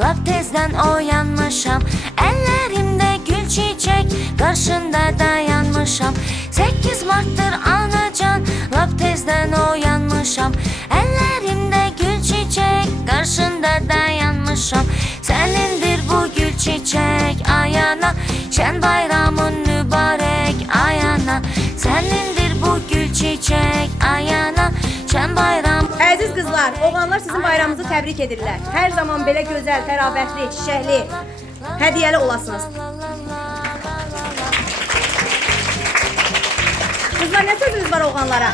lap tezden oyanmışam. Ellerimde gül çiçek, karşında dayanmışam. 8 Mart'tır anacan, lap tezden oyanmışam. Ellerimde gül çiçek, karşında dayanmışam. Senindir bu gül çiçek ayana, şen bayramın mübarek ayana. Senindir bu gül çiçek ayana, şen bayram. Əziz qızlar, oğlanlar sizin bayramınızı təbrik edirlər. Hər zaman belə gözəl, tərabətli, çiçəkli, hədiyəli olasınız. Kızlar, nə sözünüz var oğlanlara?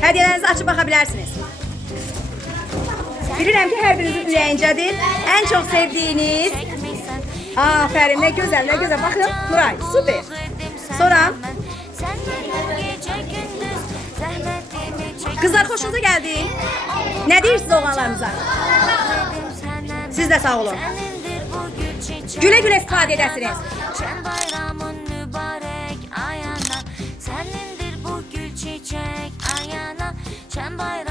Hədiyələrinizi açıb baxa bilərsiniz. Bilirəm ki, hər birinizin ürəyincədir. Ən çox sevdiyiniz. Aferin, ne güzel, ne güzel. Bakın, Nuray, süper. Sonra kızlar hoşunuza geldi. Ne deyirsiniz oğlanlarınıza? Siz de sağ olun. Güle güle istifade edersiniz. Şen bayramın mübarek ayana, senindir bu gül çiçek ayana, şen bayram.